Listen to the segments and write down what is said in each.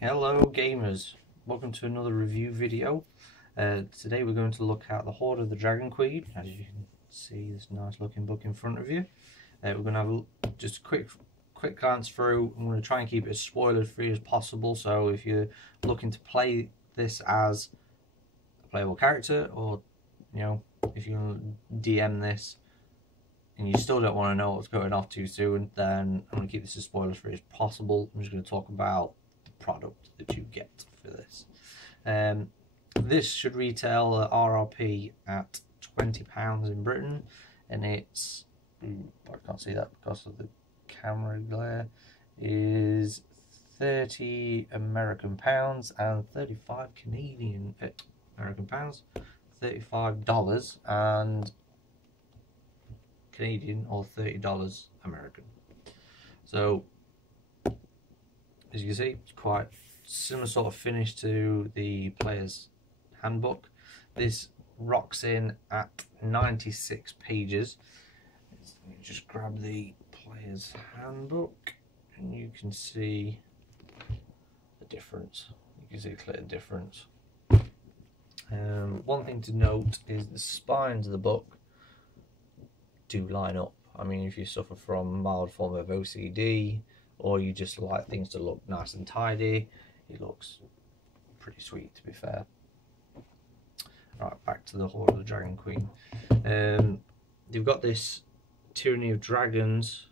Hello gamers, welcome to another review video. Today we're going to look at the Hoard of the Dragon Queen. As you can see, this nice looking book in front of you. We're going to have just a quick glance through. I'm going to try and keep it as spoiler free as possible, so if you're looking to play this as a playable character, or if you DM this and you still don't want to know what's going off too soon, then I'm going to keep this as spoiler free as possible. I'm just going to talk about product that you get for this. This should retail at RRP at £20 in Britain, and it's, I can't see that because of the camera glare, is 30 American pounds and 35 Canadian American pounds, $35 and Canadian, or $30 American. So as you can see, it's quite similar sort of finish to the player's handbook. This rocks in at 96 pages. Let me just grab the player's handbook and you can see the difference. You can see a clear difference. One thing to note is the spines of the book do line up. I mean, if you suffer from a mild form of OCD, or you just like things to look nice and tidy, it looks pretty sweet, to be fair. Right, back to the Hoard of the Dragon Queen. You've got this Tyranny of Dragons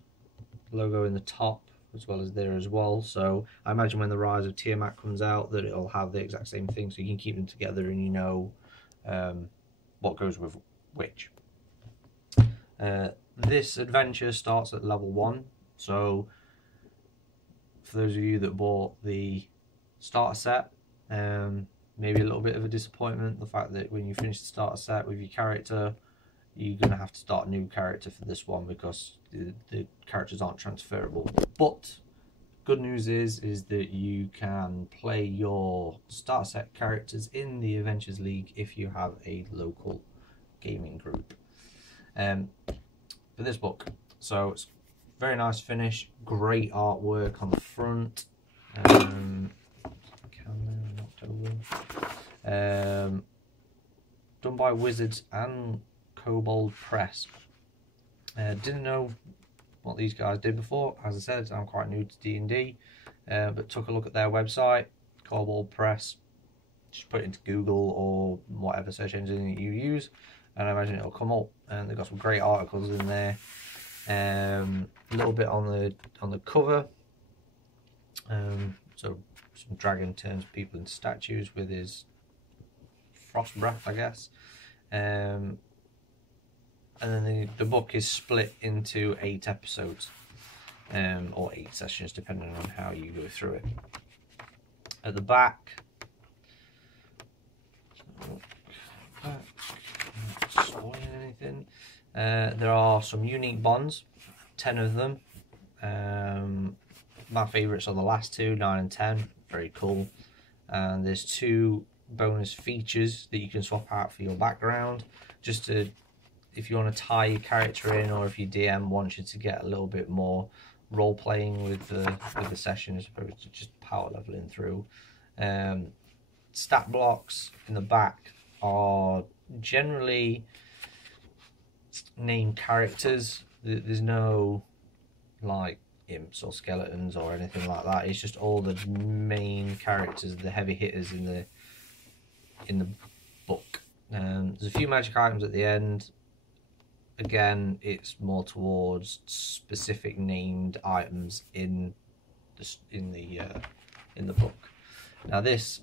logo in the top, as well as there as well. So I imagine when the Rise of Tiamat comes out that it'll have the exact same thing, so you can keep them together and you know what goes with which. This adventure starts at level 1, so for those of you that bought the starter set, maybe a little bit of a disappointment, the fact that when you finish the starter set with your character, you're going to have to start a new character for this one because the characters aren't transferable. But good news is that you can play your starter set characters in the Adventures League if you have a local gaming group. For this book, so it's very nice finish, great artwork on the front, done by Wizards and Kobold Press. Didn't know what these guys did before. As I said, I'm quite new to D&D, but took a look at their website, Kobold Press. Just put it into Google or whatever search engine that you use, and I imagine it'll come up. And they've got some great articles in there. A little bit on the cover. So some dragon turns people into statues with his frost breath, I guess. And then the book is split into 8 episodes, or 8 sessions, depending on how you go through it. At the back, not spoiling anything. There are some unique bonds, 10 of them. My favourites are the last 2, 9 and 10, very cool. And there's 2 bonus features that you can swap out for your background, just to, if you want to tie your character in, or if your DM wants you to get a little bit more role playing with the session as opposed to just power leveling through. Stat blocks in the back are generally named characters. There's no like imps or skeletons or anything like that. It's just all the main characters, the heavy hitters in the book. There's a few magic items at the end. Again, it's more towards specific named items in the book. Now this,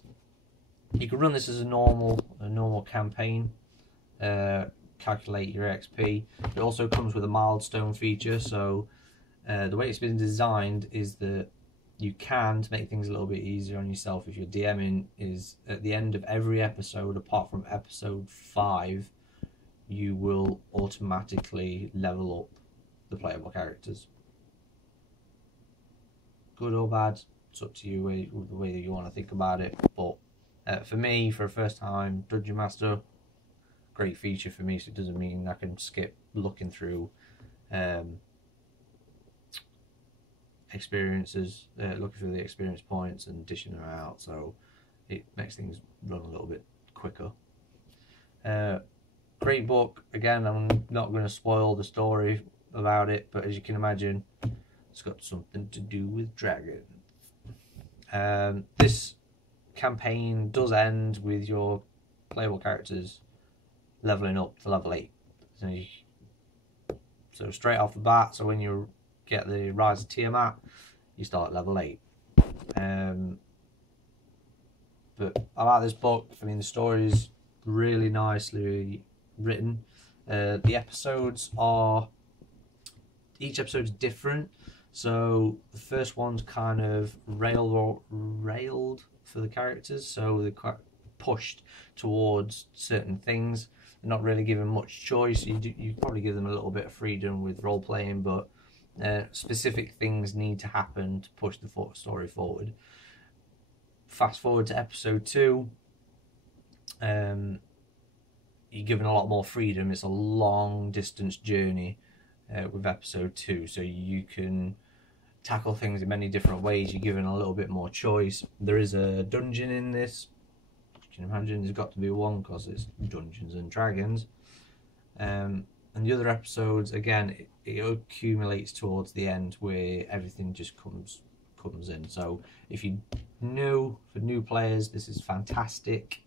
you can run this as a normal campaign. Calculate your XP. It also comes with a milestone feature, so the way it's been designed is that you can, to make things a little bit easier on yourself if you're DMing, is at the end of every episode, apart from episode 5, you will automatically level up the playable characters. Good or bad, it's up to you the way that you want to think about it, but for me, for a first time Dungeon Master, great feature for me, so it doesn't mean I can skip looking through experiences, looking for the experience points and dishing them out, so it makes things run a little bit quicker. Great book. Again, I'm not going to spoil the story about it, but as you can imagine, it's got something to do with dragons. This campaign does end with your playable characters leveling up to level 8. So straight off the bat, so when you get the Rise of Tiamat, you start at level 8. But I like this book. I mean, the story is really nicely written. The episodes are, each episode's different. So the first one's kind of railed for the characters, so they're quite pushed towards certain things. They're not really given much choice. You probably give them a little bit of freedom with role playing, but specific things need to happen to push the story forward. Fast forward to episode 2, you're given a lot more freedom. It's a long distance journey with episode 2, so you can tackle things in many different ways. You're given a little bit more choice. There is a dungeon in this. You can imagine there's got to be one because it's Dungeons and Dragons. And the other episodes, again, it accumulates towards the end where everything just comes in. So if you know, for new players, this is fantastic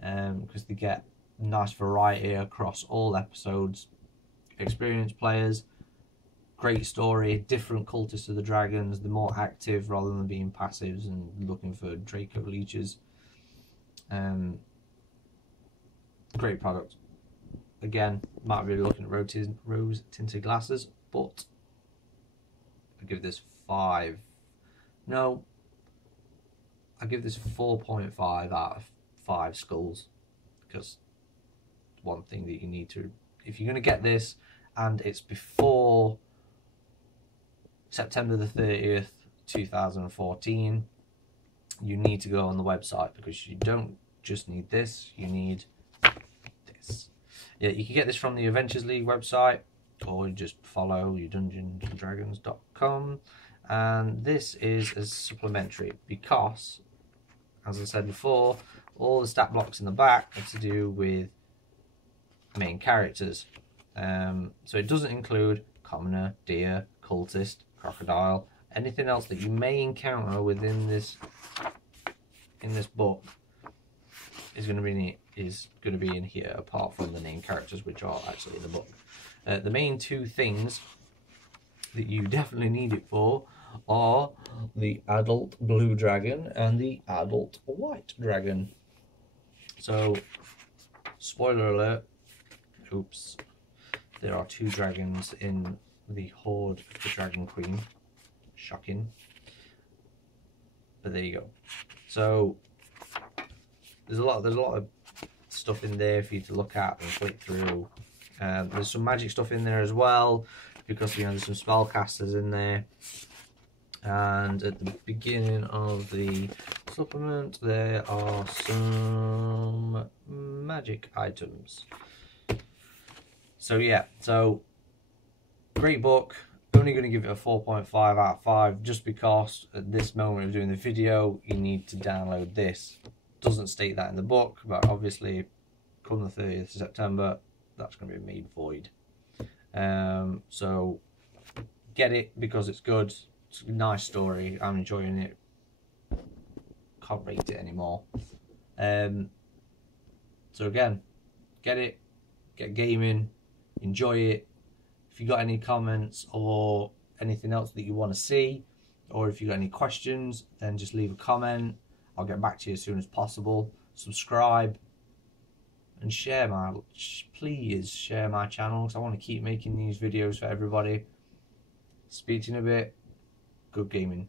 because they get nice variety across all episodes. Experienced players, great story, different cultists of the dragons, they're more active rather than being passives and looking for Draco leeches. Great product. Again, might be looking at rose tinted glasses, but I give this 5. No, I give this 4.5 out of 5 skulls, because one thing that you need to, if you're going to get this and it's before September the 30th 2014, you need to go on the website, because you don't just need this, you need this. Yeah, you can get this from the Adventures League website, or you just follow your dungeonsanddragons.com, and this is as supplementary because, as I said before, all the stat blocks in the back are to do with main characters. So it doesn't include commoner, deer, cultist, crocodile, anything else that you may encounter within this book is going to be in here, apart from the main characters, which are actually in the book. The main 2 things that you definitely need it for are the adult blue dragon and the adult white dragon. So, spoiler alert, oops, there are 2 dragons in the Hoard of the Dragon Queen. Shocking. But there you go. So there's a lot of stuff in there for you to look at and flick through. There's some magic stuff in there as well, because there's some spellcasters in there. And at the beginning of the supplement, there are some magic items. So yeah, so great book. Only going to give it a 4.5 out of 5 just because at this moment of doing the video you need to download this. Doesn't state that in the book, but obviously come the 30th of September that's going to be made void. So get it because it's good. It's a nice story. I'm enjoying it. Can't rate it anymore. So again, get it, get gaming, enjoy it. If you got any comments or anything else that you want to see, or if you got any questions, then just leave a comment. I'll get back to you as soon as possible. Subscribe and share please share my channel, because I want to keep making these videos for everybody. Speak to you in a bit. Good gaming.